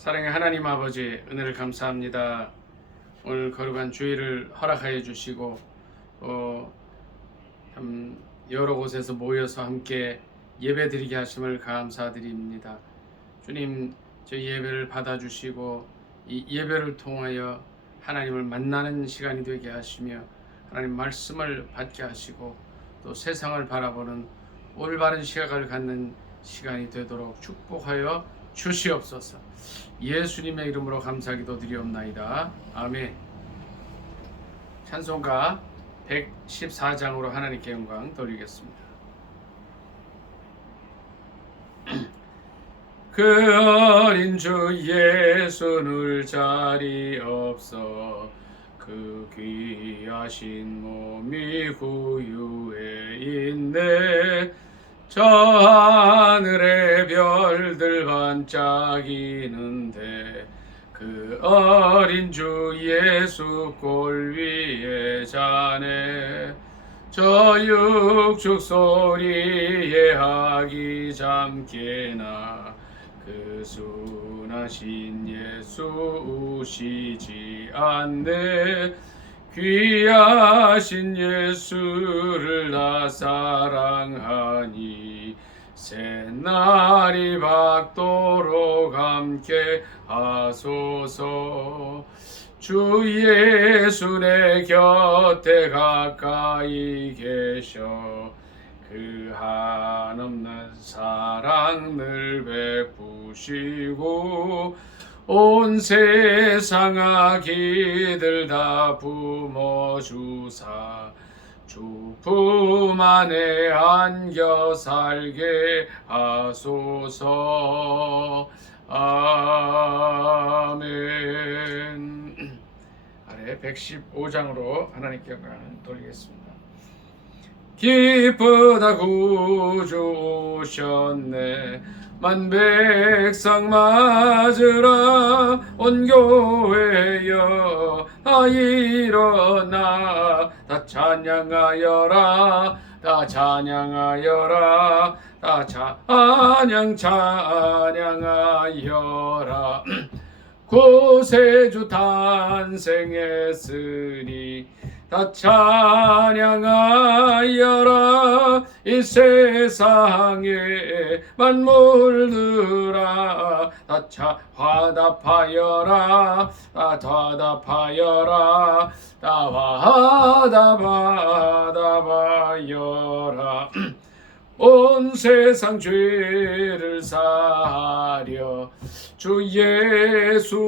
사랑의 하나님 아버지, 은혜를 감사합니다. 오늘 거룩한 주일을 허락하여 주시고 참 여러 곳에서 모여서 함께 예배드리게 하심을 감사드립니다. 주님, 저희 예배를 받아주시고 이 예배를 통하여 하나님을 만나는 시간이 되게 하시며 하나님 말씀을 받게 하시고 또 세상을 바라보는 올바른 시각을 갖는 시간이 되도록 축복하여 주시옵소서. 예수님의 이름으로 감사기도 드리옵나이다. 아멘. 찬송가 114장으로 하나님께 영광 돌리겠습니다. 그 어린 주 예수 늘 자리 없어 그 귀하신 몸이 구유에 있네. 저 하늘의 별들 반짝이는데 그 어린 주 예수 골 위에 자네. 저 육축 소리에 하기 잠깨나 그 순하신 예수 우시지 않네. 귀하신 예수를 나 사랑하니 새날이 밝도록 함께 하소서. 주 예수 내 곁에 가까이 계셔 그 한없는 사랑 늘 베푸시고 온 세상 악기들 다 품어주사 주 품 안에 안겨 살게 하소서. 아멘. 아래 115장으로 하나님께 영광을 돌리겠습니다. 기쁘다 구주 오셨네. 만백성 맞으라 온 교회여 다 일어나 다 찬양하여라 다 찬양하여라 다 찬양하여라. 구세주 탄생했으니 다 찬양하여라. 이 세상에 만물들아 다 화답하여라 다 화답하여라 다 화답하여라. 온 세상 죄를 사하려 주 예수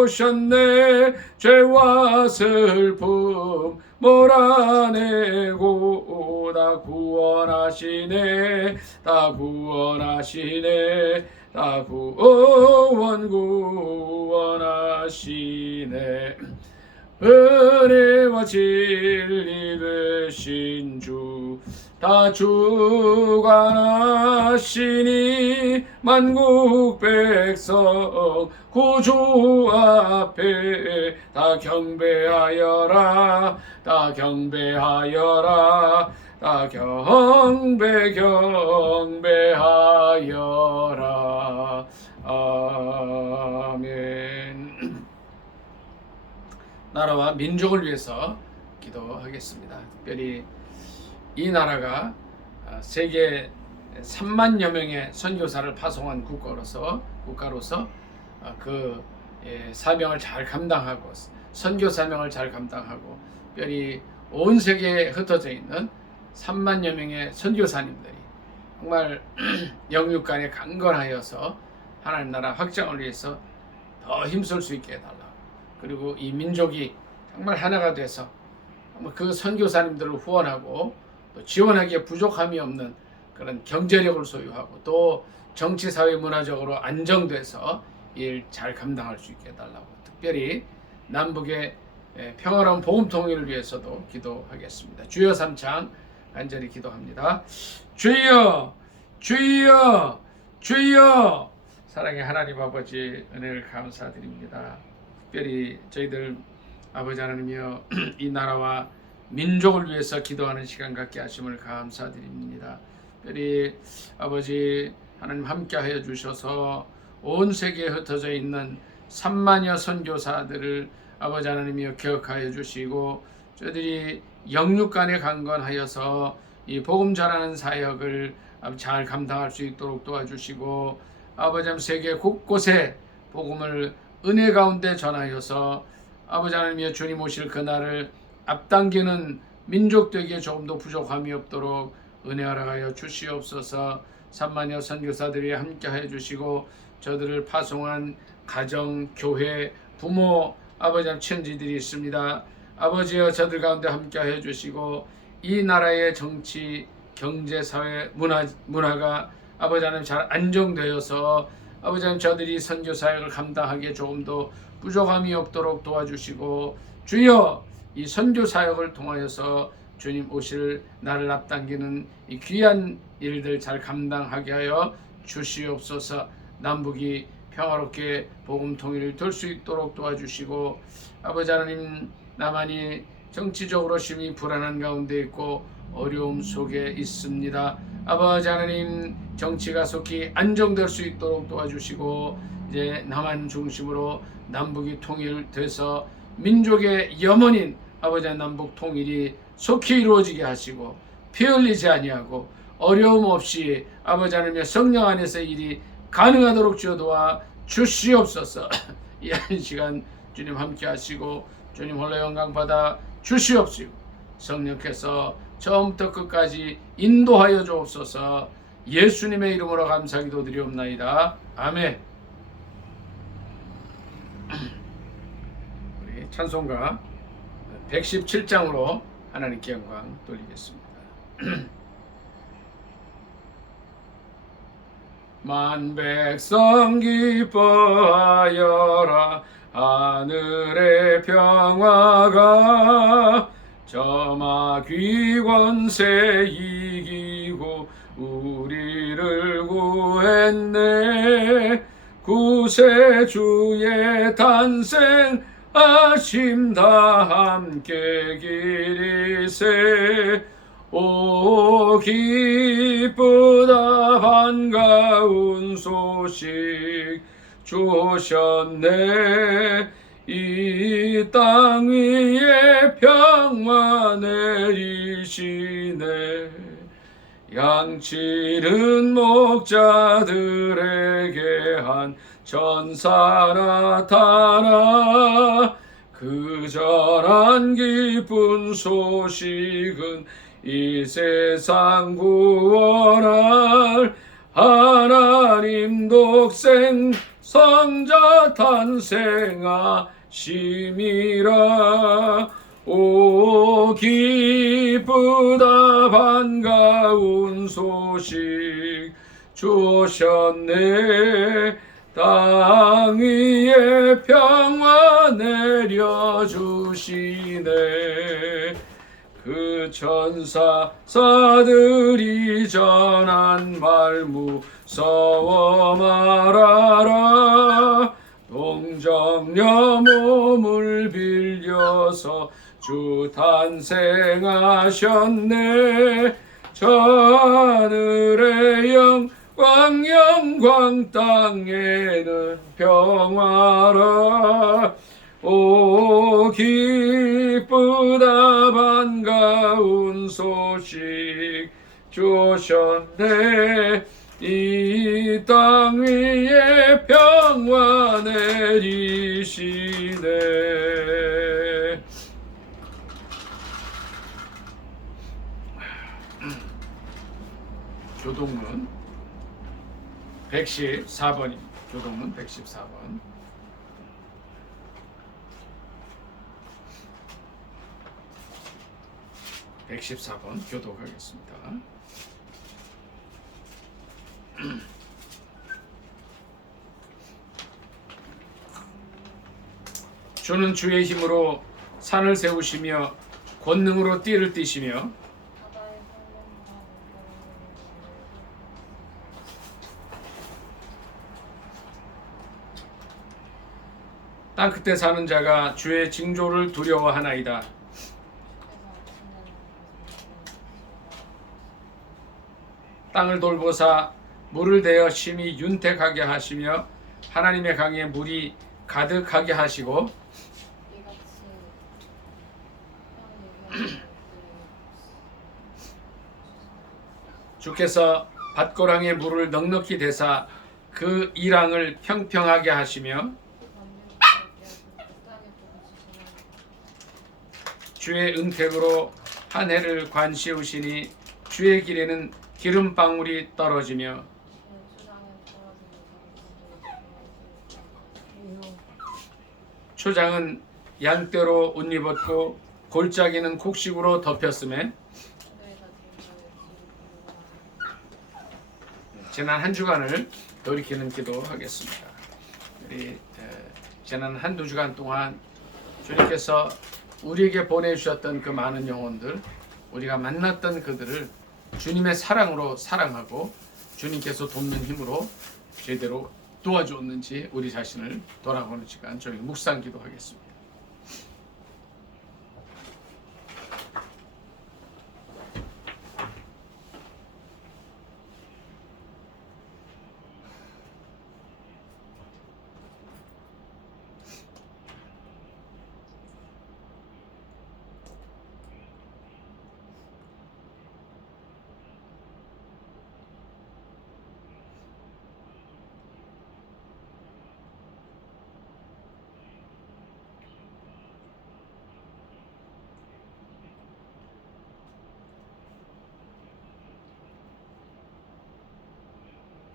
오셨네. 죄와 슬픔 몰아내고 다 구원하시네 다 구원하시네 다 구원하시네. 은혜와 진리 되신 주 다 주관하시니 만국 백성 구주 앞에 다 경배하여라 다 경배하여라 다 경배하여라. 아멘. 나라와 민족을 위해서 기도하겠습니다. 특별히 이 나라가 세계 3만여 명의 선교사를 파송한 국가로서 그 사명을 잘 감당하고 선교 사명을 잘 감당하고 특별히 온 세계에 흩어져 있는 3만여 명의 선교사님들이 정말 영육간에 강건하여서 하나님 나라 확장을 위해서 더 힘쓸 수 있게 해달라. 그리고 이 민족이 정말 하나가 돼서 그 선교사님들을 후원하고 또 지원하기에 부족함이 없는 그런 경제력을 소유하고 또 정치, 사회, 문화적으로 안정돼서 일 잘 감당할 수 있게 해달라고. 특별히 남북의 평화로운 복음 통일을 위해서도 기도하겠습니다. 주여 삼창 간절히 기도합니다. 주여 주여 주여. 사랑의 하나님 아버지, 은혜를 감사드립니다. 특별히 저희들 아버지 하나님이여 이 나라와 민족을 위해서 기도하는 시간 갖게 하심을 감사드립니다. 특별히 아버지 하나님 함께 하여 주셔서 온 세계에 흩어져 있는 3만여 선교사들을 아버지 하나님이여 기억하여 주시고, 저들이 영육간에 강건하여서 이 복음 전하는 사역을 잘 감당할 수 있도록 도와주시고, 아버지 하나님 세계 곳곳에 복음을 은혜 가운데 전하여서 아버지 하나님이여 주님 오실 그날을 앞당기는 민족되기에 조금도 부족함이 없도록 은혜 허락하여 주시옵소서. 3만여 선교사들이 함께하여 주시고, 저들을 파송한 가정, 교회, 부모, 아버지 하나님 천지들이 있습니다. 아버지여 저들 가운데 함께하여 주시고, 이 나라의 정치, 경제, 사회, 문화가 아버지 하나님 잘 안정되어서 아버지 하나님 저들이 선교 사역을 감당하기에 조금도 부족함이 없도록 도와주시고, 주여 이 선교 사역을 통하여서 주님 오실 나를 앞당기는 이 귀한 일들 잘 감당하게 하여 주시옵소서. 남북이 평화롭게 복음 통일을 될 수 있도록 도와주시고, 아버지 하나님 나만이 정치적으로 심히 불안한 가운데 있고 어려움 속에 있습니다. 아버지 하나님 정치가 속히 안정될 수 있도록 도와주시고, 이제 남한 중심으로 남북이 통일돼서 민족의 염원인 아버지 하나님 남북 통일이 속히 이루어지게 하시고, 피 흘리지 아니하고 어려움 없이 아버지 하나님의 성령 안에서 일이 가능하도록 주여 도와 주시옵소서. 이 한 시간 주님 함께 하시고 주님 홀로 영광 받아 주시옵시고, 성령께서 처음부터 끝까지 인도하여 주옵소서. 예수님의 이름으로 감사 기도드리옵나이다. 아멘. 우리 찬송가 117장으로 하나님께 영광 돌리겠습니다. 만 백성 기뻐하여라, 하늘의 평화가 저마 귀권세 이기고 우리를 구했네. 구세주의 탄생하심 다 함께 기리세. 오 기쁘다 반가운 소식 주셨네. 이 땅 위에 평화 내리시네. 양치는 목자들에게 한 천사 나타나. 그 전한 기쁜 소식은 이 세상 구원할 하나님 독생 성자 탄생하심이라. 오 기쁘다 반가운 소식 주셨네. 땅 위에 평화 내려주시네. 그 천사들이 전한 말 무서워 말아라. 동정녀 몸을 빌려서 주 탄생하셨네. 저하늘의 영광 땅에는 평화라. 오 기쁘다 반가운 소식 주셨네. 이 땅 위에 평화 내리시네. 교동문 114번입니다. 교동문 114번. 교독하겠습니다. 주는 주의 힘으로 산을 세우시며 권능으로 띠를 띠시며 땅 끝에 사는 자가 주의 징조를 두려워하나이다. 땅을 돌보사 물을 대어 심히 윤택하게 하시며 하나님의 강에 물이 가득하게 하시고 주께서 밭고랑에 물을 넉넉히 대사 그 이랑을 평평하게 하시며 주의 은택으로 한 해를 관시우시니 주의 길에는 기름방울이 떨어지며 초장은 양떼로 옷 입었고 골짜기는 곡식으로 덮였음에 지난 한 주간을 돌이키는 기도하겠습니다. 우리 지난 한두 주간 동안 주님께서 우리에게 보내주셨던 그 많은 영혼들, 우리가 만났던 그들을 주님의 사랑으로 사랑하고 주님께서 돕는 힘으로 제대로 도와주었는지 우리 자신을 돌아보는 시간 저희 묵상 기도하겠습니다.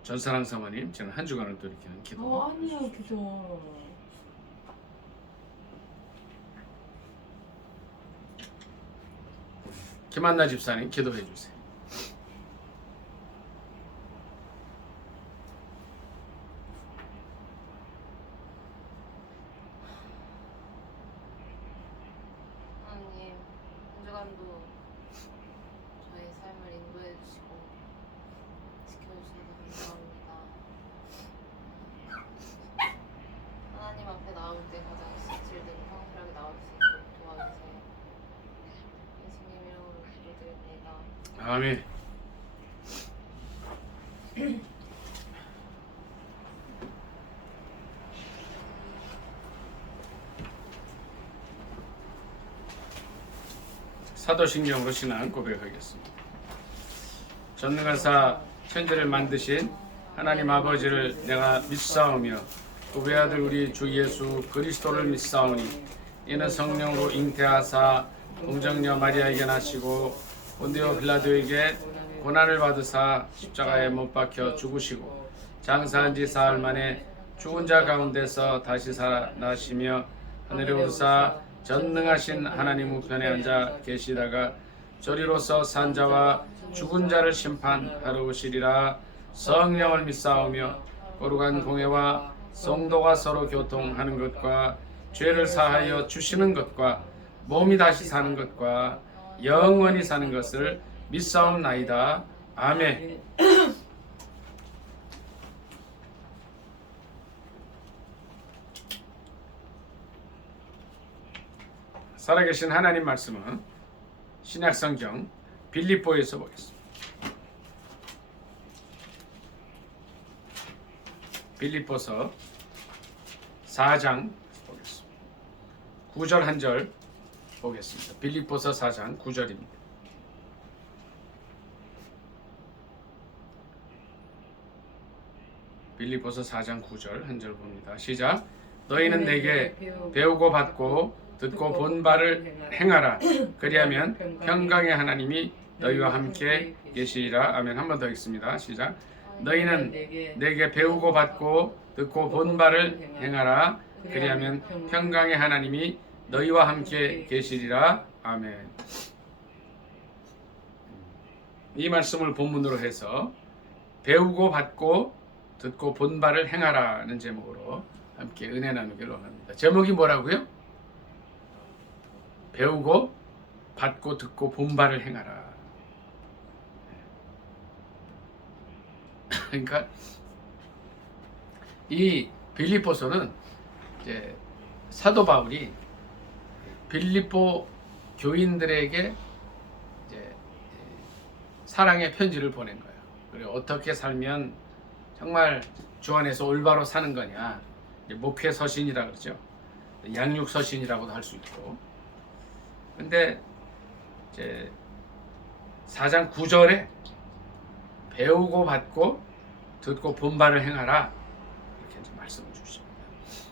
전사랑 사모님, 저는 한 주간을 돌이키는 기도. 아니요, 그죠. 김한나 집사님 기도해 주세요. 하나님, 한 주간도 저의 삶을 인도해 주시고 지켜주셔서 감사합니다. 하나님 앞에 나올 때 가장 진실되고 성실하게 나올 수 있도록 도와주세요. 예수님 이름으로 기도드립니다. 아멘. 사도신경으로 신앙 고백하겠습니다. 전능하사 천지를 만드신 하나님 아버지를 내가 믿사오며 그 외아들 우리 주 예수 그리스도를 믿사오니 이는 성령으로 잉태하사 동정녀 마리아에게 나시고 본디오 빌라도에게 고난을 받으사 십자가에 못 박혀 죽으시고 장사한 지 사흘 만에 죽은 자 가운데서 다시 살아나시며 하늘에 오르사 전능하신 하나님 우편에 앉아 계시다가 저리로서 산 자와 죽은 자를 심판하러 오시리라. 성령을 믿사오며 거룩한 공회와 성도가 서로 교통하는 것과 죄를 사하여 주시는 것과 몸이 다시 사는 것과 영원히 사는 것을 믿사옵나이다. 아멘. 살아계신 하나님 말씀은 신약성경 빌립보에서 보겠습니다. 빌립보서 4장 보겠습니다. 9절 한 절 보겠습니다. 빌립보서 4장 9절입니다. 빌립보서 4장 9절 한 절 봅니다. 시작. 너희는 내게 배우고 받고 듣고 본 바를 행하라. 그리하면 평강의 하나님이 너희와 함께 계시리라. 아멘. 한 번 더 읽습니다. 시작. 너희는 내게 배우고 받고 듣고 본 바를 행하라. 그리하면 평강의 하나님이 너희와 함께 계시리라. 아멘. 이 말씀을 본문으로 해서 배우고 받고 듣고 본 바를 행하라는 제목으로 함께 은혜 나누기로 합니다. 제목이 뭐라고요? 배우고 받고 듣고 본 바를 행하라. 그러니까 이 빌립보서는 이제 사도 바울이 빌립보 교인들에게 이제 사랑의 편지를 보낸 거예요. 그리고 어떻게 살면 정말 주 안에서 올바로 사는 거냐. 목회 서신이라 그러죠. 양육 서신이라고도 할 수 있고. 근데 이제 4장 9절에 배우고 받고 듣고 본바를 행하라 이렇게 이제 말씀을 주십니다.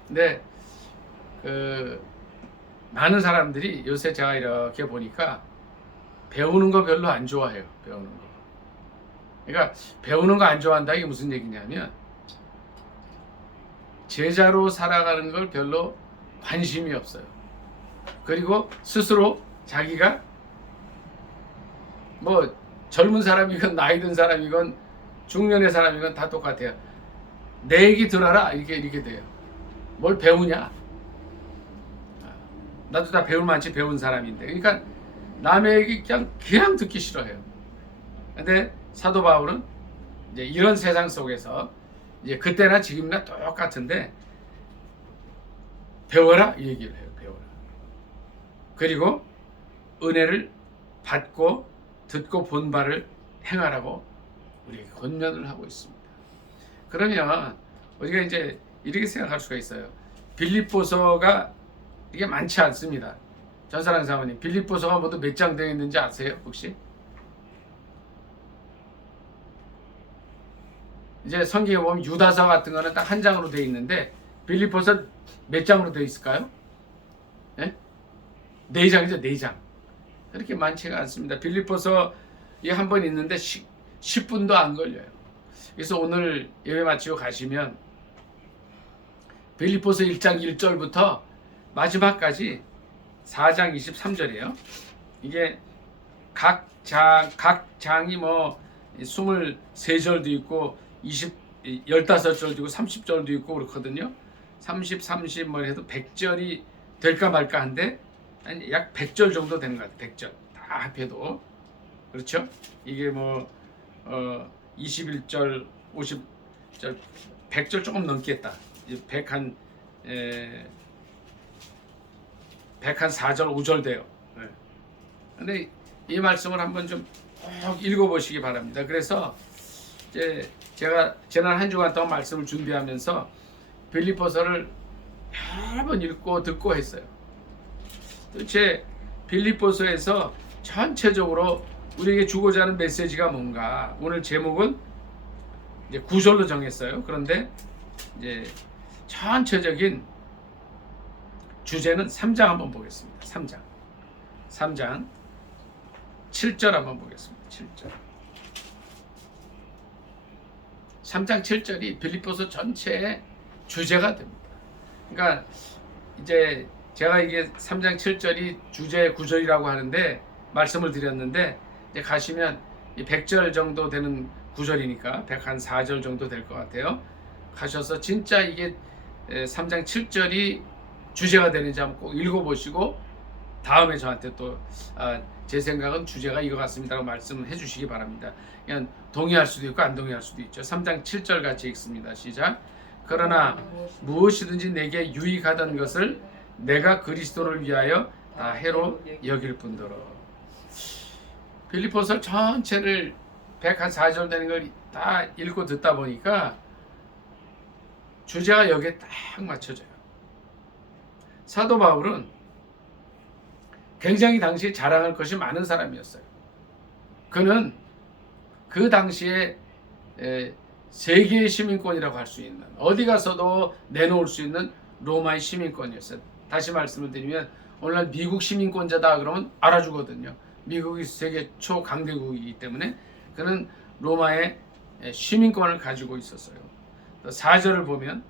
근데 많은 사람들이 요새 제가 이렇게 보니까 배우는 거 별로 안 좋아해요. 배우는 거. 그러니까 배우는 거 안 좋아한다 이게 무슨 얘기냐면 제자로 살아가는 걸 별로 관심이 없어요. 그리고 스스로 자기가 뭐 젊은 사람이건 나이 든 사람이건 중년의 사람이건 다 똑같아요. 내 얘기 들어라 이렇게 돼요. 뭘 배우냐? 나도 다 배울 만치 배운 사람인데. 그러니까 남의 얘기 그냥 듣기 싫어해요. 근데 사도 바울은 이제 이런 세상 속에서 이제 그때나 지금이나 똑같은데 배워라 이 얘기를 해요. 배워라. 그리고 은혜를 받고 듣고 본 바를 행하라고 우리에게 권면을 하고 있습니다. 그러면 우리가 이제 이렇게 생각할 수가 있어요. 빌립보서가 이게 많지 않습니다. 전사랑 사모님, 빌립보서가 모두 몇 장 되어 있는지 아세요? 혹시? 이제 성경에 보면 유다서 같은 거는 딱 한 장으로 되어 있는데 빌립보서 몇 장으로 되어 있을까요? 네? 4장이죠, 4장. 그렇게 많지가 않습니다. 빌립보서 한 번 있는데 10분도 안 걸려요. 그래서 오늘 예배 마치고 가시면 빌립보서 1장 1절부터 마지막까지 4장 23절이에요. 이게 각 장이 뭐 23절도 있고 15절도 있고 30절도 있고 그렇거든요. 30 뭐 해도 100절이 될까 말까 한데 약 100절 정도 되는 것 같아요. 100절 다 합해도. 그렇죠? 이게 뭐 21절 50절 100절 조금 넘겠다. 100한 4절 5절 돼요. 근데 이 말씀을 한번 좀 꼭 읽어보시기 바랍니다. 그래서 이제 제가 지난 한 주간 동안 말씀을 준비하면서 빌립보서를 여러 번 읽고 듣고 했어요. 도대체 빌립보서에서 전체적으로 우리에게 주고자 하는 메시지가 뭔가. 오늘 제목은 이제 9절로 정했어요. 그런데 이제 전체적인 주제는 3장 한번 보겠습니다. 3장 7절 한번 보겠습니다. 7절. 3장 7절이 빌립보서 전체의 주제가 됩니다. 그러니까 이제 제가 이게 3장 7절이 주제 9절이라고 하는데 말씀을 드렸는데 이제 가시면 100절 정도 되는 9절이니까 104절 정도 될 것 같아요. 가셔서 진짜 이게 3장 7절이 주제가 되는지 한번 꼭 읽어보시고 다음에 저한테 또 제 생각은 주제가 이거 같습니다라고 말씀해 주시기 바랍니다. 그냥 동의할 수도 있고 안 동의할 수도 있죠. 3장 7절 같이 읽습니다. 시작. 그러나 무엇이든지 내게 유익하던 것을 내가 그리스도를 위하여 다 해로 여길 뿐더러. 빌립보서 전체를 104절 되는 걸 다 읽고 듣다 보니까 주제가 여기에 딱 맞춰져요. 사도 바울은 굉장히 당시에 자랑할 것이 많은 사람이었어요. 그는 그 당시에 세계의 시민권이라고 할 수 있는, 어디 가서도 내놓을 수 있는 로마의 시민권이었어요. 다시 말씀을 드리면 오늘날 미국 시민권자다 그러면 알아주거든요. 미국이 세계 초강대국이기 때문에 그는 로마의 시민권을 가지고 있었어요. 4절을 보면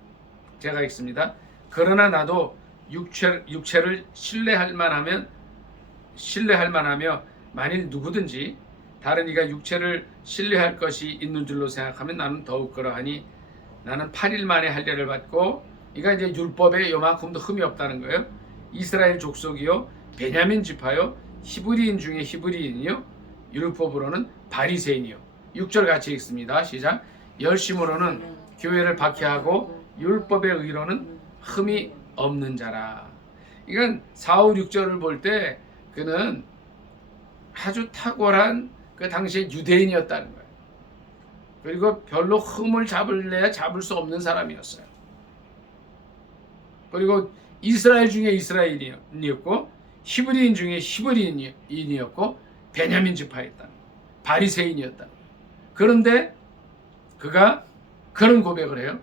제가 읽습니다. 그러나 나도 육체를 신뢰할 만하며 만일 누구든지 다른 이가 육체를 신뢰할 것이 있는 줄로 생각하면 나는 더욱 그러하니 나는 8일 만에 할례를 받고, 이가 이제 율법에 요만큼도 흠이 없다는 거예요. 이스라엘 족속이요 베냐민 지파요 히브리인 중에 히브리인이요 율법으로는 바리새인이요. 6절 같이 읽습니다. 시작. 열심으로는 교회를 박해하고 율법의 의로는 흠이 없는 자라. 이건 4, 5, 6절을 볼 때 그는 아주 탁월한 그 당시의 유대인이었다는 거예요. 그리고 별로 흠을 잡을래야 잡을 수 없는 사람이었어요. 그리고 이스라엘 중에 이스라엘인이었고 히브리인 중에 히브리인이었고 베냐민 지파였다. 바리새인이었다. 그런데 그가 그런 고백을 해요.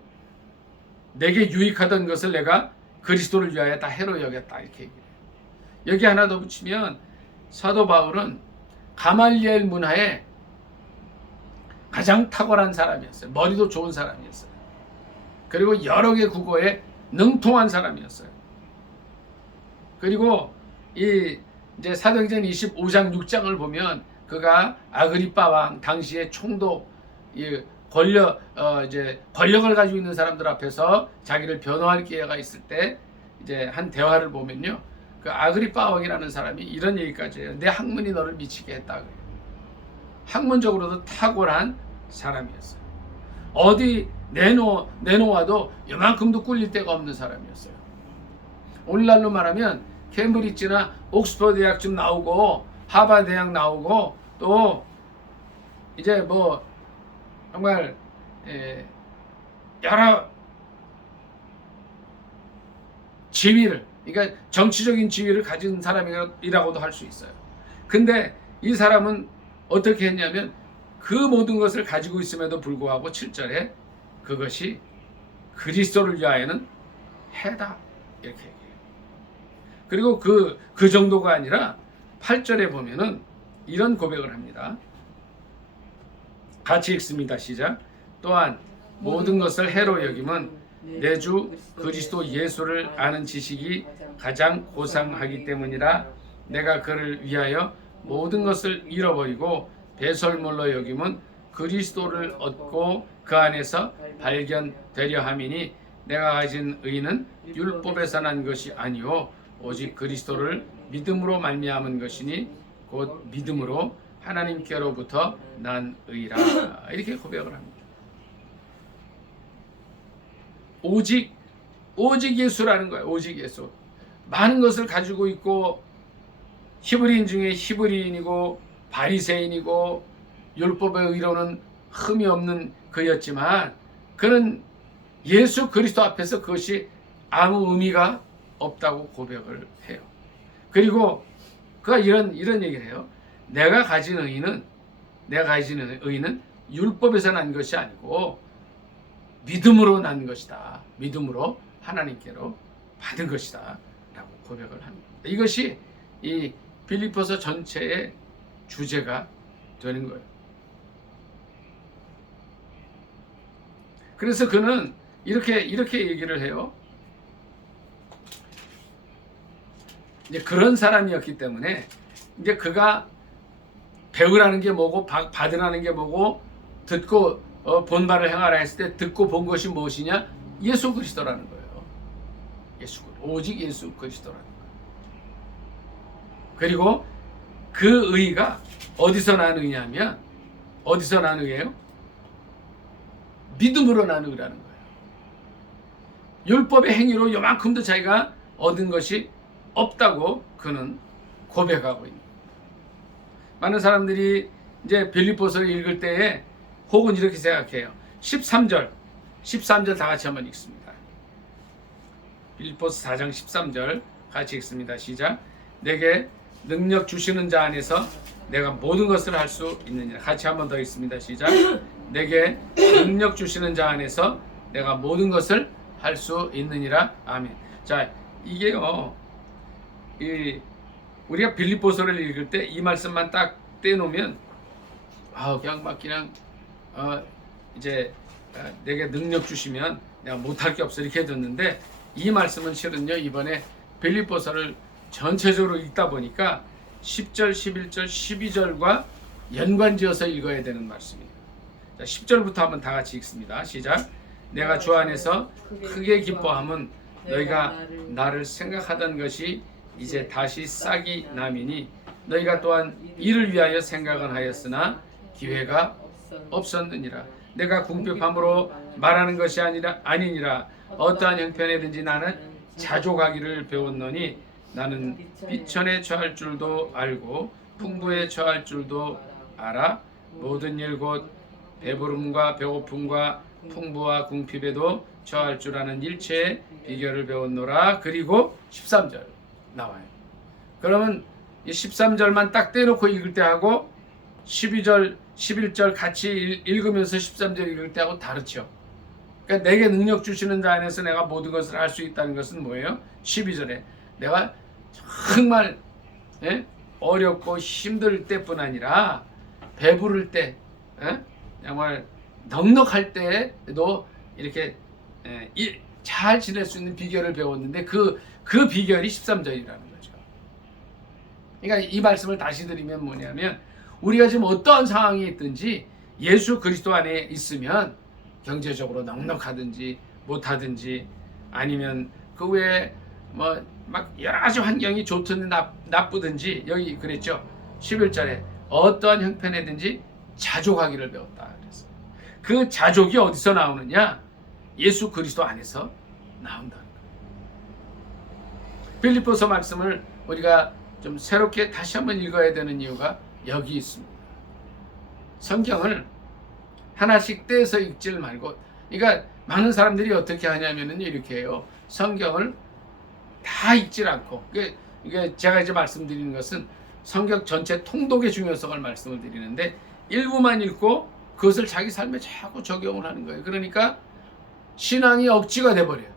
내게 유익하던 것을 내가 그리스도를 위하여 다 해로 여겼다. 이렇게 얘기해요. 여기 하나 더 붙이면 사도 바울은 가말리엘 문화에 가장 탁월한 사람이었어요. 머리도 좋은 사람이었어요. 그리고 여러 개 국어에 능통한 사람이었어요. 그리고 이제 사도행전 25장 6장을 보면 그가 아그리빠 왕 당시의 총독 권력을 가지고 있는 사람들 앞에서 자기를 변호할 기회가 있을 때 이제 한 대화를 보면요. 그 아그리빠 왕이라는 사람이 이런 얘기까지 해요. 내 학문이 너를 미치게 했다 그래요. 학문적으로도 탁월한 사람이었어요. 어디 내놓아도 이만큼도 꿀릴 데가 없는 사람이었어요. 오늘날로 말하면 캠브리지나 옥스퍼드 대학쯤 나오고 하버드 대학 나오고 또 이제 뭐 정말 여러 지위를, 그러니까 정치적인 지위를 가진 사람이라고도 할 수 있어요. 근데 이 사람은 어떻게 했냐면 그 모든 것을 가지고 있음에도 불구하고 7절에 그것이 그리스도를 위하여는 해다 이렇게 얘기해요. 그리고 그 정도가 아니라 8절에 보면은 이런 고백을 합니다. 같이 읽습니다. 시작. 또한 모든 것을 해로 여김은 내 주 그리스도 예수를 아는 지식이 가장 고상하기 때문이라. 내가 그를 위하여 모든 것을 잃어버리고 배설물로 여김은 그리스도를 얻고 그 안에서 발견되려 함이니 내가 가진 의는 율법에서 난 것이 아니요 오직 그리스도를 믿음으로 말미암은 것이니 곧 믿음으로 하나님께로부터 난 의라. 이렇게 고백을 합니다. 오직 예수라는 거예요. 오직 예수. 많은 것을 가지고 있고 히브리인 중에 히브리인이고 바리새인이고 율법의 의로는 흠이 없는 그였지만 그는 예수 그리스도 앞에서 그것이 아무 의미가 없다고 고백을 해요. 그리고 그가 이런 얘기를 해요. 내가 가진 의는 율법에서 난 것이 아니고 믿음으로 난 것이다. 믿음으로 하나님께로 받은 것이다. 라고 고백을 합니다. 이것이 이 빌립보서 전체의 주제가 되는 거예요. 그래서 그는 이렇게 얘기를 해요. 이제 그런 사람이었기 때문에 이제 그가 배우라는 게 뭐고 받으라는 게 뭐고 듣고 본 바를 행하라 했을 때 듣고 본 것이 무엇이냐? 예수 그리스도라는 거예요. 오직 예수 그리스도라는 거예요. 그리고 그 의가 어디서 난 의냐면 어디서 난 의예요? 믿음으로 난 의라는 거예요. 율법의 행위로 요만큼도 자기가 얻은 것이 없다고 그는 고백하고 있는 거예요. 많은 사람들이 이제 빌립보서를 읽을 때에 혹은 이렇게 생각해요. 13절 다 같이 한번 읽습니다. 빌립보서 4장 13절 같이 읽습니다. 시작. 내게 능력 주시는 자 안에서 내가 모든 것을 할 수 있느니라. 같이 한번 더 읽습니다. 시작. 내게 능력 주시는 자 안에서 내가 모든 것을 할 수 있느니라. 아멘. 자, 이게요. 우리가 빌립보서를 읽을 때 이 말씀만 딱 떼놓으면 그냥 이제 내게 능력 주시면 내가 못할 게 없어 이렇게 듣는데 이 말씀은 실은요 이번에 빌립보서를 전체적으로 읽다 보니까 10절, 11절, 12절과 연관지어서 읽어야 되는 말씀이에요. 자, 10절부터 한번 다 같이 읽습니다. 시작. 내가 주 안에서 크게 기뻐함은 너희가 나를 생각하던 것이 이제 다시 싹이 남이니 너희가 또한 이를 위하여 생각은 하였으나 기회가 없었느니라. 내가 궁핍함으로 말하는 것이 아니니라. 어떠한 형편에든지 나는 자족하기를 배웠노니 나는 비천에 처할 줄도 알고 풍부에 처할 줄도 알아. 모든 일 곧 배부름과 배고픔과 풍부와 궁핍에도 처할 줄 아는 일체의 비결을 배웠노라. 그리고 13절 나와요. 그러면 이 13절만 딱 떼놓고 읽을 때 하고 12절, 11절 같이 읽으면서 13절 읽을 때하고 다르죠. 그러니까 내게 능력 주시는 자 안에서 내가 모든 것을 할 수 있다는 것은 뭐예요? 12절에 내가 정말 어렵고 힘들 때뿐 아니라 배부를 때, 정말 넉넉할 때도 이렇게 잘 지낼 수 있는 비결을 배웠는데 그 비결이 13절이라는 거죠. 그러니까 이 말씀을 다시 드리면 뭐냐면 우리가 지금 어떠한 상황이 있든지 예수 그리스도 안에 있으면 경제적으로 넉넉하든지 못하든지 아니면 그 외에 뭐 막 여러 가지 환경이 좋든지 나쁘든지 여기 그랬죠. 11절에 어떠한 형편이든지 자족하기를 배웠다. 그랬어요. 그 자족이 어디서 나오느냐? 예수 그리스도 안에서 나온다는 거예요. 빌립보서 말씀을 우리가 좀 새롭게 다시 한번 읽어야 되는 이유가 여기 있습니다. 성경을 하나씩 떼서 읽질 말고, 그러니까 많은 사람들이 어떻게 하냐면은 이렇게 해요. 성경을 다 읽질 않고, 이게 제가 이제 말씀드리는 것은 성경 전체 통독의 중요성을 말씀을 드리는데 일부만 읽고 그것을 자기 삶에 자꾸 적용을 하는 거예요. 그러니까 신앙이 억지가 돼버려요.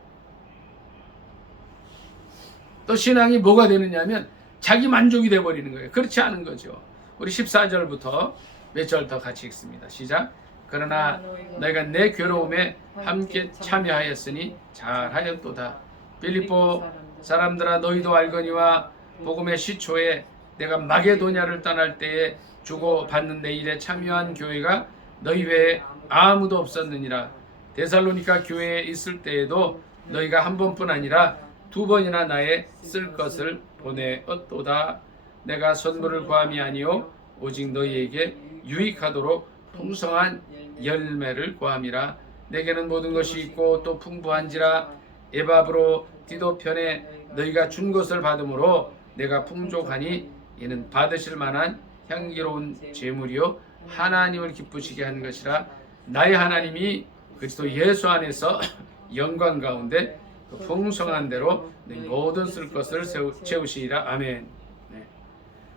또 신앙이 뭐가 되느냐면 자기 만족이 돼버리는 거예요. 그렇지 않은 거죠. 우리 14절부터 몇 절 더 같이 읽습니다. 시작. 그러나 너희가 내 괴로움에 함께 참여하였으니 잘하였도다. 빌립보 사람들아, 너희도 알거니와 복음의 시초에 내가 마게도냐를 떠날 때에 주고 받는 내 일에 참여한 교회가 너희 외에 아무도 없었느니라. 데살로니가 교회에 있을 때에도 너희가 한 번뿐 아니라 두 번이나 나의 쓸 것을 보내었도다. 내가 선물을 구함이 아니요 오직 너희에게 유익하도록 풍성한 열매를 구함이라. 내게는 모든 것이 있고 또 풍부한지라. 에바브로 디도 편에 너희가 준 것을 받음으로 내가 풍족하니 이는 받으실 만한 향기로운 제물이요 하나님을 기쁘시게 한 것이라. 나의 하나님이 그리스도 예수 안에서 영광 가운데 그 풍성한 대로 내 모든 쓸 것을 채우시리라. 아멘. 네.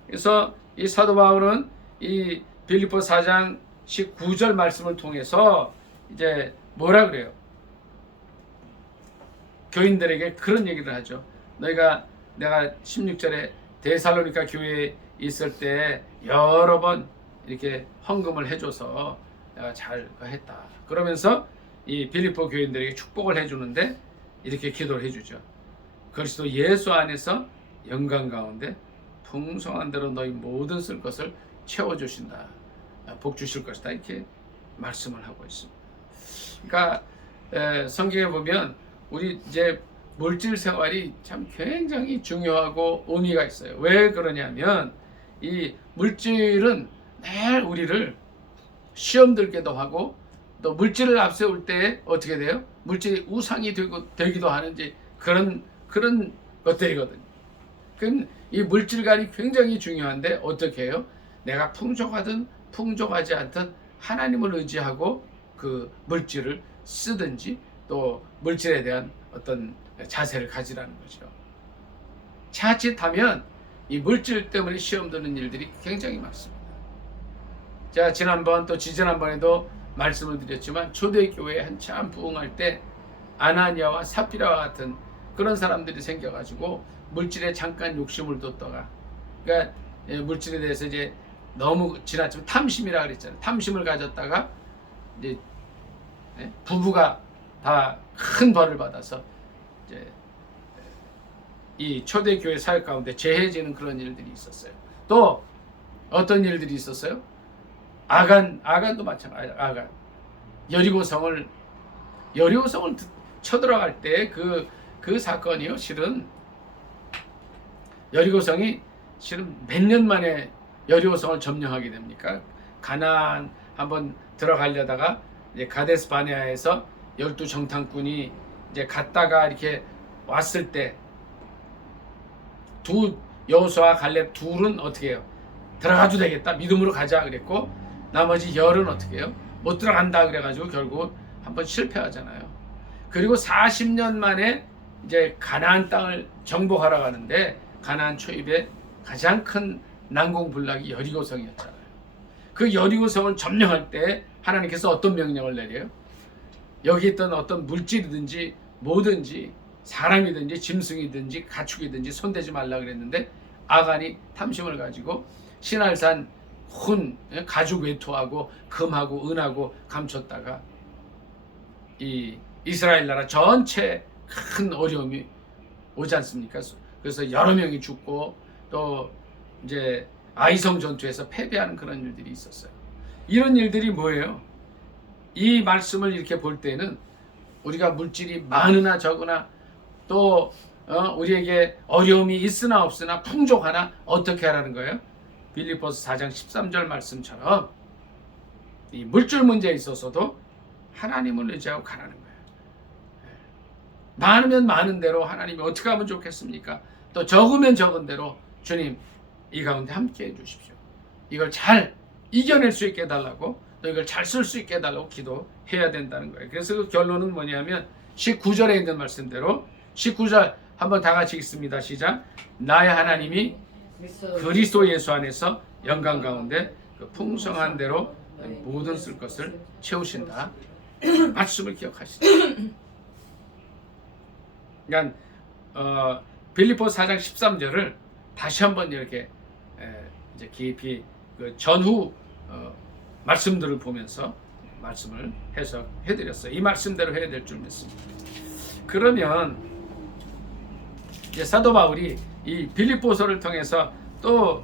그래서 이 사도 바울은 이 빌립보 4장 19절 말씀을 통해서 이제 뭐라 그래요? 교인들에게 그런 얘기를 하죠. 내가 16절에 데살로니가 교회에 있을 때 여러 번 이렇게 헌금을 해줘서 내가 잘 했다. 그러면서 이 빌립보 교인들에게 축복을 해주는데 이렇게 기도를 해주죠. 그리스도 예수 안에서 영광 가운데 풍성한 대로 너희 모든 쓸 것을 채워주신다. 복 주실 것이다. 이렇게 말씀을 하고 있습니다. 그러니까 성경에 보면 우리 이제 물질 생활이 참 굉장히 중요하고 의미가 있어요. 왜 그러냐면 이 물질은 매일 우리를 시험 들게도 하고 또 물질을 앞세울 때 어떻게 돼요? 물질이 우상이 되기도 하는지 그런 것들이거든요. 그럼 이 물질관이 굉장히 중요한데 어떻게 해요? 내가 풍족하든 풍족하지 않든 하나님을 의지하고 그 물질을 쓰든지 또 물질에 대한 어떤 자세를 가지라는 거죠. 자칫하면 이 물질 때문에 시험 드는 일들이 굉장히 많습니다. 제가 지난번 또 지지난번에도 말씀을 드렸지만 초대교회에 한참 부흥할 때 아나니아와 삽비라와 같은 그런 사람들이 생겨가지고 물질에 잠깐 욕심을 뒀다가, 그러니까 물질에 대해서 이제 너무 지나치면 탐심이라 그랬잖아요. 탐심을 가졌다가 이제 부부가 다 큰 벌을 받아서 이제 이 초대교회 사역 가운데 재해지는 그런 일들이 있었어요. 또 어떤 일들이 있었어요? 아간도 마찬가지예요. 아간 여리고성을 쳐들어갈 때 그 사건이요. 실은 여리고성이 실은 몇 년 만에 여리고성을 점령하게 됩니까? 가나안 한번 들어가려다가 이제 가데스 바네아에서 12정탐꾼이 이제 갔다가 이렇게 왔을 때 여호수아와 갈렙 둘은 어떻게 해요? 들어가도 되겠다. 믿음으로 가자 그랬고 나머지 열은 어떻게 해요? 못 들어간다 그래가지고 결국 한번 실패하잖아요. 그리고 40년 만에 이제 가나안 땅을 정복하러 가는데 가나안 초입에 가장 큰 난공불락이 여리고성이었잖아요. 그 여리고성을 점령할 때 하나님께서 어떤 명령을 내려요? 여기 있던 어떤 물질이든지 뭐든지 사람이든지 짐승이든지 가축이든지 손대지 말라 그랬는데 아간이 탐심을 가지고 신할산 혼 가죽 외투하고 금하고 은하고 감췄다가 이 이스라엘 나라 전체 큰 어려움이 오지 않습니까? 그래서 여러 명이 죽고 또 이제 아이성 전투에서 패배하는 그런 일들이 있었어요. 이런 일들이 뭐예요? 이 말씀을 이렇게 볼 때는 우리가 물질이 많으나 적으나 또 우리에게 어려움이 있으나 없으나 풍족하나 어떻게 하라는 거예요? 빌립보서 4장 13절 말씀처럼 이 물질 문제에 있어서도 하나님을 의지하고 가라는 거예요. 많으면 많은 대로 하나님이 어떻게 하면 좋겠습니까? 또 적으면 적은 대로 주님 이 가운데 함께 해주십시오. 이걸 잘 이겨낼 수 있게 해달라고 또 이걸 잘 쓸 수 있게 해달라고 기도해야 된다는 거예요. 그래서 그 결론은 뭐냐면 19절에 있는 말씀대로 19절 한번 다 같이 읽습니다. 시작. 나의 하나님이 그리스도 예수 안에서 영광 가운데 그 풍성한 대로 모든 쓸 것을 채우신다. 말씀을 기억하시죠. 그러니까 빌립보서 4장 13절을 다시 한번 이렇게 이제 깊이 그 전후 말씀들을 보면서 말씀을 해석해드렸어요. 이 말씀대로 해야 될 줄 믿습니다. 그러면 이제 사도 바울이 이 빌립보서를 통해서 또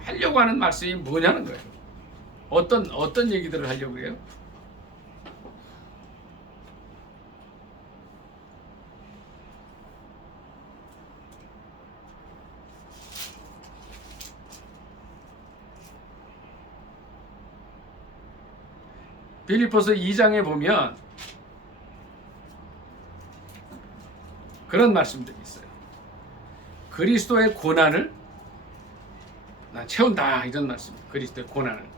하려고 하는 말씀이 뭐냐는 거예요. 어떤 얘기들을 하려고 해요? 빌립보서 2장에 보면 그런 말씀들이 있어요. 그리스도의 고난을 채운다 이런 말씀입니다. 그리스도의 고난을.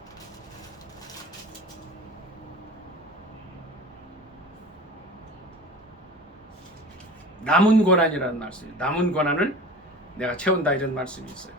남은 고난이라는 말씀이에요. 남은 고난을 내가 채운다 이런 말씀이 있어요.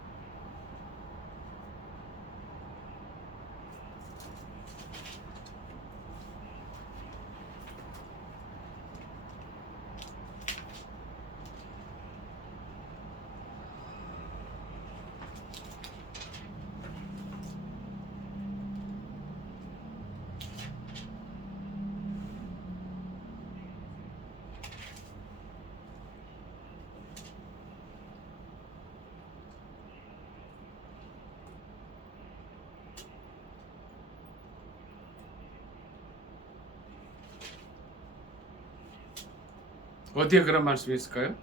어디에 그런 말씀이 있을까요?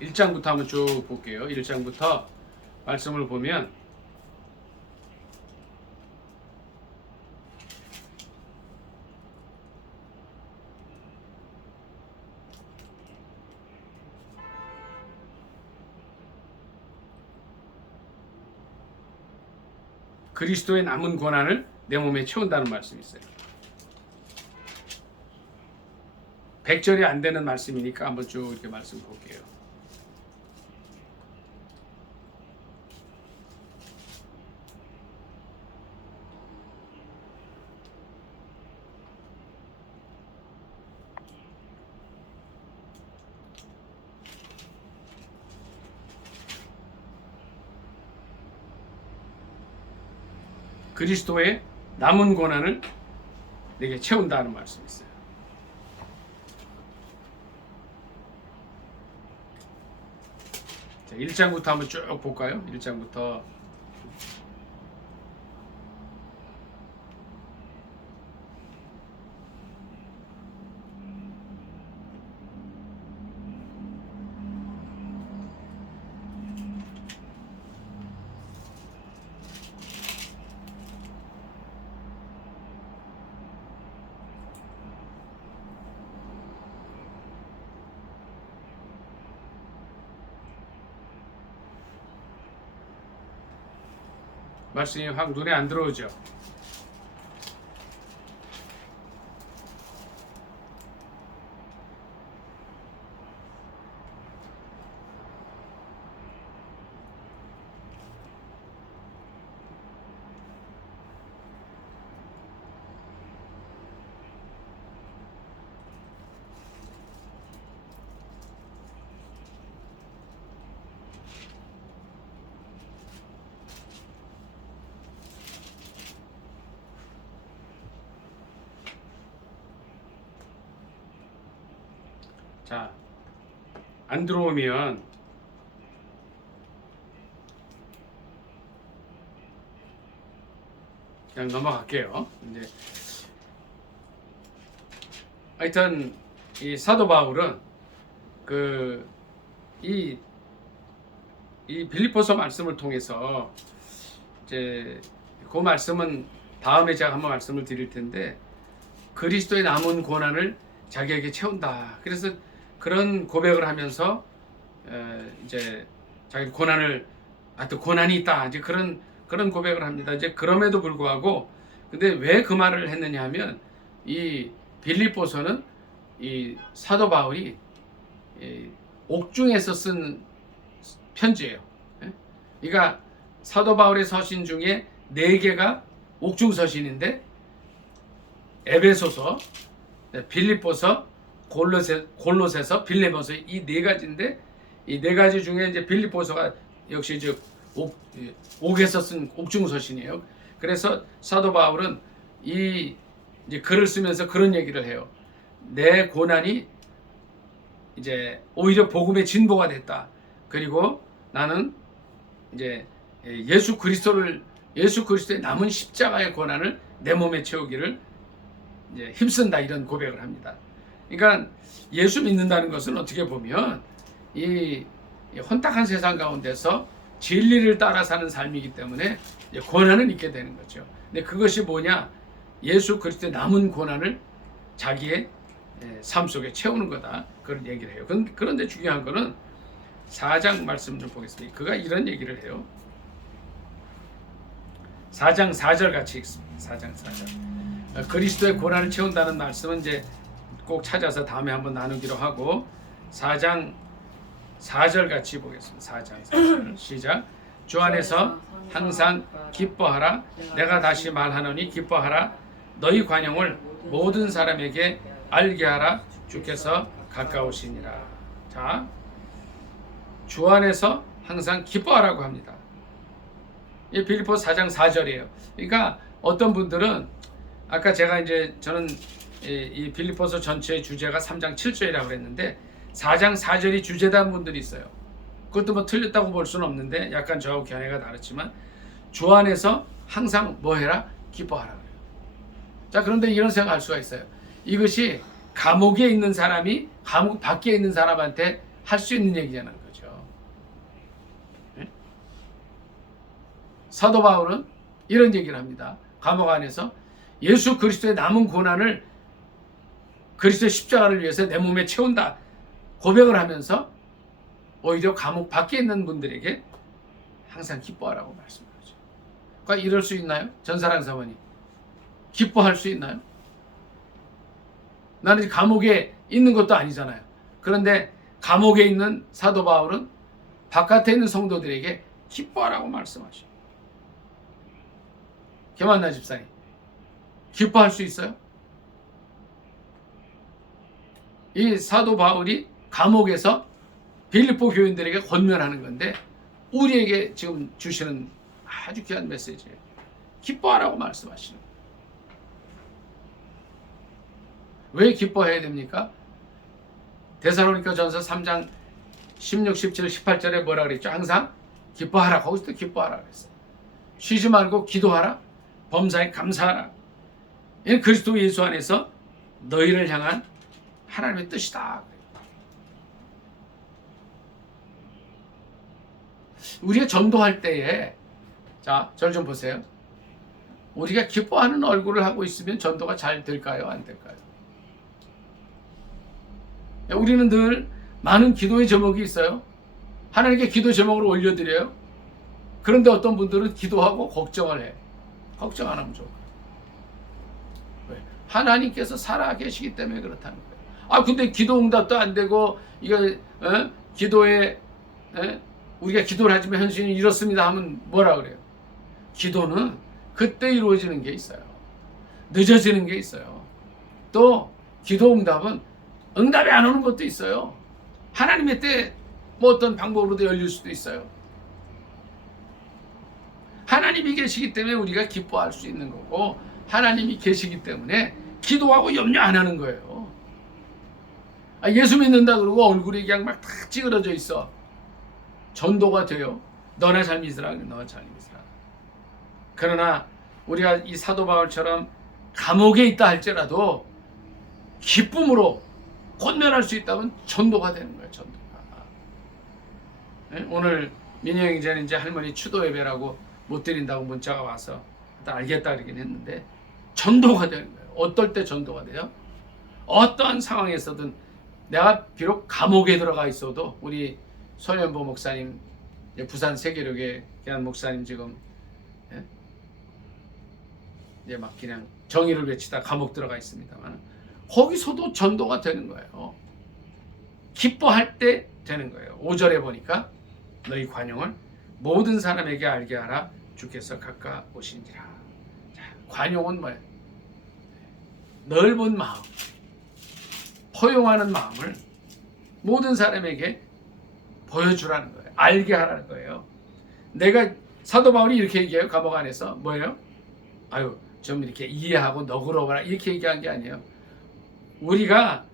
(1장부터) 한번 쭉 볼게요. 1장부터 말씀을 보면 그리스도의 남은 고난을 내 몸에 채운다는 말씀이 있어요. 100절이 안 되는 말씀이니까 한번 쭉 이렇게 말씀 볼게요. 그리스도의 남은 고난을 내게 채운다는 말씀이 있어요. 자, 1장부터 한번 쭉 볼까요? 1장부터 말씀이 확 눈에 안 들어오죠. 자, 안 들어오면 그냥 넘어갈게요. 근데 하여튼 이 사도 바울은 이 빌립보서 말씀을 통해서 이제 그 말씀은 다음에 제가 한번 말씀을 드릴 텐데 그리스도의 남은 고난을 자기에게 채운다. 그래서 그런 고백을 하면서 이제 자기 고난을 또 고난이 있다. 이제 그런 고백을 합니다. 이제 그럼에도 불구하고 근데 왜 그 말을 했느냐 하면 이 빌립보서는 이 사도 바울이 옥중에서 쓴 편지예요. 그러니까 사도 바울의 서신 중에 4개가 옥중 서신인데 에베소서, 빌립보서, 골로새서, 빌레몬서 이 4가지인데 이 4가지 중에 이제 빌립보서가 역시 이제 옥에서 쓴 옥중 서신이에요. 그래서 사도 바울은 이제 글을 쓰면서 그런 얘기를 해요. 내 고난이 이제 오히려 복음의 진보가 됐다. 그리고 나는 이제 예수 그리스도의 남은 십자가의 고난을 내 몸에 채우기를 이제 힘쓴다 이런 고백을 합니다. 그러니까 예수 믿는다는 것은 어떻게 보면 이 혼탁한 세상 가운데서 진리를 따라 사는 삶이기 때문에 고난은 있게 되는 거죠. 근데 그것이 뭐냐? 예수 그리스도의 남은 고난을 자기의 삶 속에 채우는 거다. 그런 얘기를 해요. 그런데 중요한 거는 4장 말씀 좀 보겠습니다. 그가 이런 얘기를 해요. 4장 4절 같이 읽습니다. 4장 4절. 그리스도의 고난을 채운다는 말씀은 이제 꼭 찾아서 다음에 한번 나누기로 하고 4장 4절 같이 보겠습니다. 4장 4절 시작. 주 안에서 항상 기뻐하라. 내가 다시 말하노니 기뻐하라. 너희 관용을 모든 사람에게 알게 하라. 주께서 가까우시니라. 자, 주 안에서 항상 기뻐하라고 합니다. 이 빌립보 4장 4절이에요. 그러니까 어떤 분들은 아까 제가 이제 저는 이 빌립보서 전체의 주제가 3장 7절이라고 그랬는데 4장 4절이 주제다는 분들이 있어요. 그것도 뭐 틀렸다고 볼 수는 없는데 약간 저하고 견해가 다르지만 주 안에서 항상 뭐 해라? 기뻐하라 그래요. 자, 그런데 이런 생각할 수가 있어요. 이것이 감옥에 있는 사람이 감옥 밖에 있는 사람한테 할 수 있는 얘기라는 거죠. 네? 사도 바울은 이런 얘기를 합니다. 감옥 안에서 예수 그리스도의 남은 고난을 그리스도의 십자가를 위해서 내 몸에 채운다 고백을 하면서 오히려 감옥 밖에 있는 분들에게 항상 기뻐하라고 말씀하죠. 그러니까 이럴 수 있나요? 전사랑 사모님 기뻐할 수 있나요? 나는 감옥에 있는 것도 아니잖아요. 그런데 감옥에 있는 사도 바울은 바깥에 있는 성도들에게 기뻐하라고 말씀하셔요. 개만나 집사님 기뻐할 수 있어요? 이 사도 바울이 감옥에서 빌립보 교인들에게 권면하는 건데 우리에게 지금 주시는 아주 귀한 메시지예요. 기뻐하라고 말씀하시는 거예요. 왜 기뻐해야 됩니까? 데살로니가 전서 3장 16, 17, 18절에 뭐라 그랬죠? 항상 기뻐하라. 거기서도 기뻐하라 그랬어요. 쉬지 말고 기도하라. 범사에 감사하라. 이는 그리스도 예수 안에서 너희를 향한 하나님의 뜻이다. 우리가 전도할 때에 자, 저를 좀 보세요. 우리가 기뻐하는 얼굴을 하고 있으면 전도가 잘 될까요? 안 될까요? 우리는 늘 많은 기도의 제목이 있어요. 하나님께 기도 제목을 올려드려요. 그런데 어떤 분들은 기도하고 걱정을 해. 걱정 안 하면 좋아. 왜? 하나님께서 살아 계시기 때문에 그렇다는 거예요. 아 근데 기도 응답도 안 되고 이거 기도에 우리가 기도를 하지만 현실이 이렇습니다 하면 뭐라 그래요? 기도는 그때 이루어지는 게 있어요. 늦어지는 게 있어요. 또 기도 응답은 응답이 안 오는 것도 있어요. 하나님의 때 뭐 어떤 방법으로도 열릴 수도 있어요. 하나님이 계시기 때문에 우리가 기뻐할 수 있는 거고 하나님이 계시기 때문에 기도하고 염려 안 하는 거예요. 예수 믿는다 그러고 얼굴이 그냥 막 다 찌그러져 있어. 전도가 돼요. 너나 잘 믿으라. 너나 잘 믿으라. 그러나 우리가 이 사도 바울처럼 감옥에 있다 할지라도 기쁨으로 권면할 수 있다면 전도가 되는 거예요. 전도가. 오늘 민영이 전에 이제 할머니 추도 예배라고 못 드린다고 문자가 와서 알겠다 그러긴 했는데 전도가 되는 거예요. 어떨 때 전도가 돼요? 어떠한 상황에서든 내가 비록 감옥에 들어가 있어도 우리 손현보 목사님 부산 세계력에 계한 목사님 지금 이제 막 그냥 정의를 외치다 감옥 들어가 있습니다만 거기서도 전도가 되는 거예요. 기뻐할 때 되는 거예요. 5절에 보니까 너희 관용을 모든 사람에게 알게 하라. 주께서 가까우신지라. 자, 관용은 뭐예요? 넓은 마음, 포용하는 마음을 모든 사람에게 보여주라는 거예요. 알게 하라는 거예요. 내가 사도 바울이 이렇게 얘기해요. 감옥 안에서 뭐예요? 아유 좀 이렇게 이해하고 너그러워라 이렇게 얘기한 게 아니에요. 우리가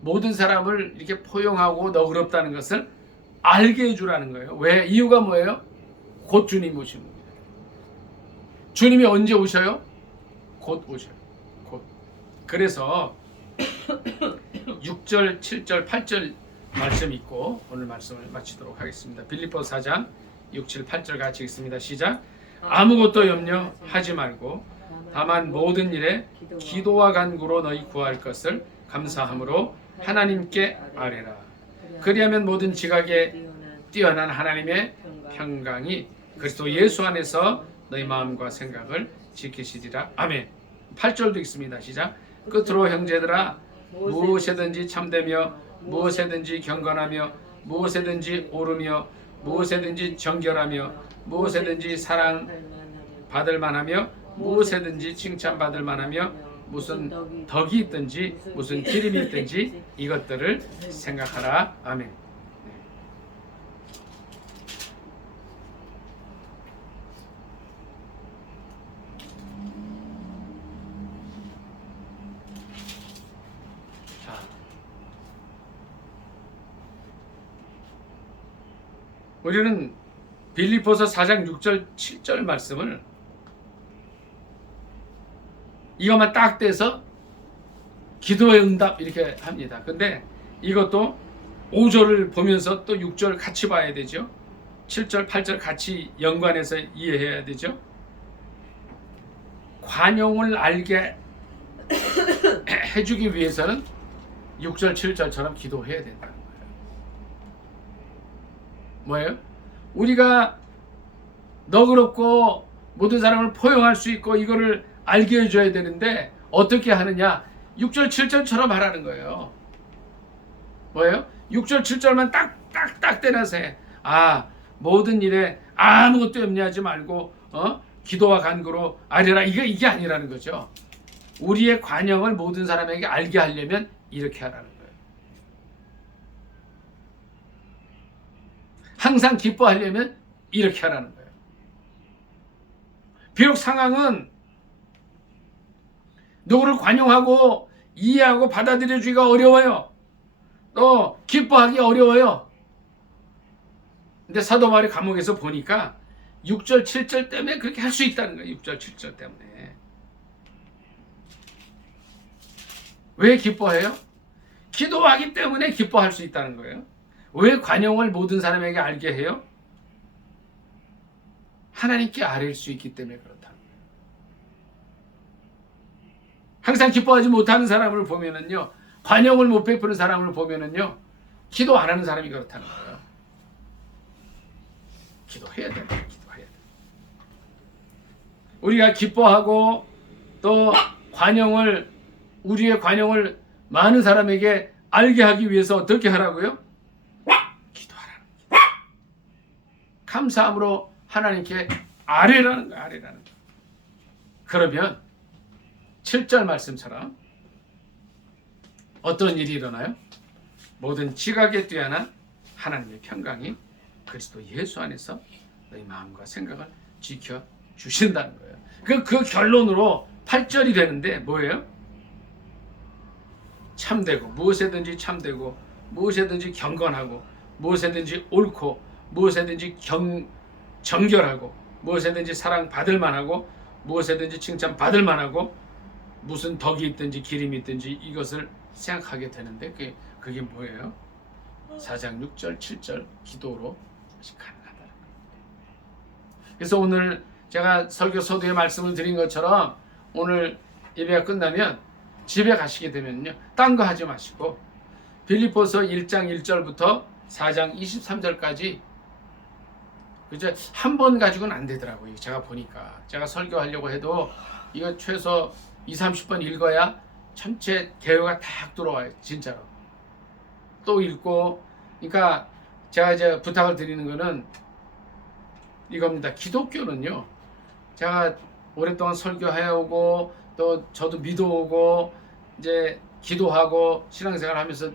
모든 사람을 이렇게 포용하고 너그럽다는 것을 알게 해주라는 거예요. 왜? 이유가 뭐예요? 곧 주님 오시는 겁니다. 주님이 언제 오셔요? 곧 오셔요. 곧. 그래서 6절, 7절, 8절 말씀 있고 오늘 말씀을 마치도록 하겠습니다. 빌립보서 4장 6, 7, 8절 같이 읽습니다. 시작. 아무것도 염려하지 말고 다만 모든 일에 기도와 간구로 너희 구할 것을 감사함으로 하나님께 아뢰라. 그리하면 모든 지각에 뛰어난 하나님의 평강이 그리스도 예수 안에서 너희 마음과 생각을 지키시리라. 아멘. 8절도 읽습니다. 시작. 끝으로 형제들아 무엇이든지 참되며 무엇이든지 경건하며 무엇이든지 옳으며 무엇이든지 정결하며 무엇이든지 사랑 받을 만하며 무엇이든지 칭찬받을 만하며 무슨 덕이 있든지 무슨 기름이 있든지 이것들을 생각하라. 아멘. 자, 우리는 빌립보서 4장 6절 7절 말씀을 이것만 딱 떼서 기도의 응답 이렇게 합니다. 근데 이것도 5절을 보면서 또 6절 같이 봐야 되죠. 7절, 8절 같이 연관해서 이해해야 되죠. 관용을 알게 해주기 위해서는 6절, 7절처럼 기도해야 된다는 거예요. 뭐예요? 우리가 너그럽고 모든 사람을 포용할 수 있고 이거를 알게 해줘야 되는데 어떻게 하느냐? 6절 7절처럼 하라는 거예요. 뭐예요? 6절 7절만 딱딱딱 떼놔서 해. 모든 일에 아무것도 염려하지 말고 기도와 간구로 아뢰라. 이게 아니라는 거죠. 우리의 관용을 모든 사람에게 알게 하려면 이렇게 하라는 거예요. 항상 기뻐하려면 이렇게 하라는 거예요. 비록 상황은 누구를 관용하고 이해하고 받아들여주기가 어려워요. 또 기뻐하기 어려워요. 근데 사도 바울이 감옥에서 보니까 6절 7절 때문에 그렇게 할 수 있다는 거예요. 6절 7절 때문에. 왜 기뻐해요? 기도하기 때문에 기뻐할 수 있다는 거예요. 왜 관용을 모든 사람에게 알게 해요? 하나님께 아뢰일 수 있기 때문에 그렇다는 거예요. 항상 기뻐하지 못하는 사람을 보면은요, 관용을 못 베푸는 사람을 보면은요, 기도 안 하는 사람이 그렇다는 거예요. 기도해야 돼. 기도해야 돼. 우리가 기뻐하고 또 우리의 관용을 많은 사람에게 알게 하기 위해서 어떻게 하라고요? 기도하라는 거예요. 감사함으로 하나님께 아뢰라는 거예요. 아뢰라는 거예요. 그러면 7절 말씀처럼 어떤 일이 일어나요? 모든 지각에 뛰어난 하나님의 평강이 그리스도 예수 안에서 너희 마음과 생각을 지켜주신다는 거예요. 그 결론으로 8절이 되는데 뭐예요? 참되고 무엇에든지 참되고 무엇에든지 경건하고 무엇에든지 옳고 무엇에든지 정결하고 무엇에든지 사랑받을 만하고 무엇에든지 칭찬받을 만하고 무슨 덕이 있든지 기림이 있든지 이것을 생각하게 되는데 그게 뭐예요? 4장 6절 7절 기도로 그것이 가능하다는 거예요. 그래서 오늘 제가 설교 서두에 말씀을 드린 것처럼 오늘 예배가 끝나면 집에 가시게 되면요, 딴 거 하지 마시고 빌립보서 1장 1절부터 4장 23절까지 그죠? 한 번 가지고는 안 되더라고요. 제가 보니까 제가 설교하려고 해도 이거 최소 20-30번 읽어야 전체 개요가 딱 들어와요. 진짜로 또 읽고. 그러니까 제가 이제 부탁을 드리는 거는 이겁니다. 기독교는요, 제가 오랫동안 설교해오고 또 저도 믿어오고 이제 기도하고 신앙생활 하면서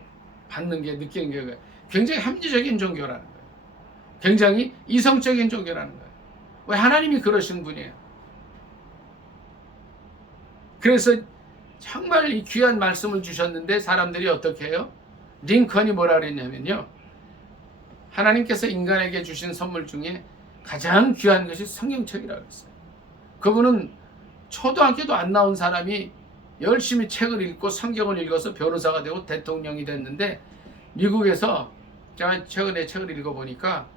받는 게 느끼는 게 굉장히 합리적인 종교라는 거예요. 굉장히 이성적인 종교라는 거예요. 왜? 하나님이 그러신 분이에요. 그래서 정말 이 귀한 말씀을 주셨는데 사람들이 어떻게 해요? 링컨이 뭐라 그랬냐면요, 하나님께서 인간에게 주신 선물 중에 가장 귀한 것이 성경책이라고 했어요. 그분은 초등학교도 안 나온 사람이 열심히 책을 읽고 성경을 읽어서 변호사가 되고 대통령이 됐는데, 미국에서 제가 최근에 책을 읽어보니까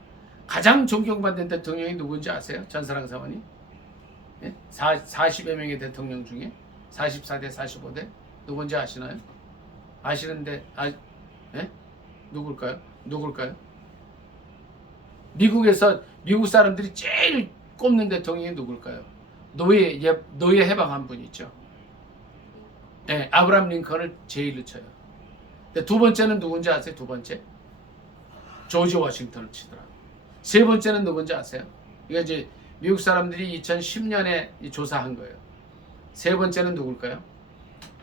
가장 존경받는 대통령이 누군지 아세요? 전사랑 사모님? 예? 40여 명의 대통령 중에 44대 45대 누군지 아시나요? 아시는데 예? 누굴까요? 미국에서 미국 사람들이 제일 꼽는 대통령이 누굴까요? 노예 해방한 분 있죠. 예, 아브라함 링컨을 제일로 쳐요. 근데 두 번째는 누군지 아세요? 두 번째 조지 워싱턴을 치더라고요. 세 번째는 누군지 아세요? 이거 이제 미국 사람들이 2010년에 조사한 거예요. 세 번째는 누굴까요?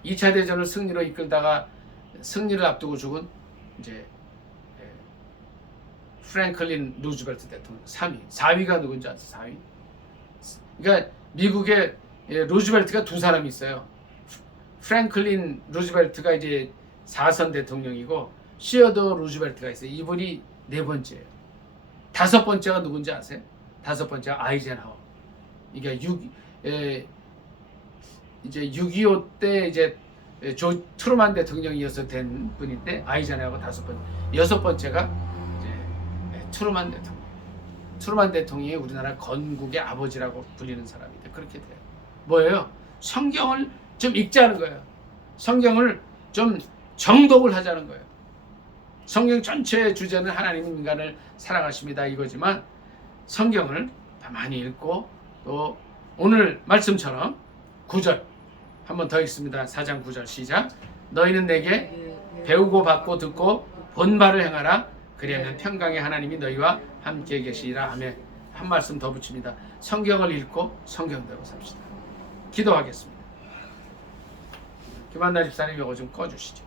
2차 대전을 승리로 이끌다가 승리를 앞두고 죽은 이제 프랭클린 루즈벨트 대통령 3위. 4위가 누군지 아세요? 4위. 그러니까 미국에 루즈벨트가 두 사람이 있어요. 프랭클린 루즈벨트가 이제 4선 대통령이고 시어더 루즈벨트가 있어요. 이분이 네 번째예요. 다섯 번째가 누군지 아세요? 다섯 번째가 아이젠하워. 이게 이제 6.25 때 이제 트루만 대통령이 이어서 된 분인데 아이젠하워가 다섯 번째. 여섯 번째가 이제 트루만 대통령. 트루만 대통령이 우리나라 건국의 아버지라고 불리는 사람인데 그렇게 돼요. 뭐예요? 성경을 좀 읽자는 거예요. 성경을 좀 정독을 하자는 거예요. 성경 전체의 주제는 하나님은 인간을 사랑하십니다 이거지만 성경을 많이 읽고 또 오늘 말씀처럼 9절 한 번 더 읽습니다. 4장 9절 시작. 너희는 내게 배우고 받고 듣고 본 바를 행하라. 그리하면 평강의 하나님이 너희와 함께 계시리라 하며 한 말씀 더 붙입니다. 성경을 읽고 성경대로 삽시다. 기도하겠습니다. 김한나 집사님 이거 좀 꺼주시죠.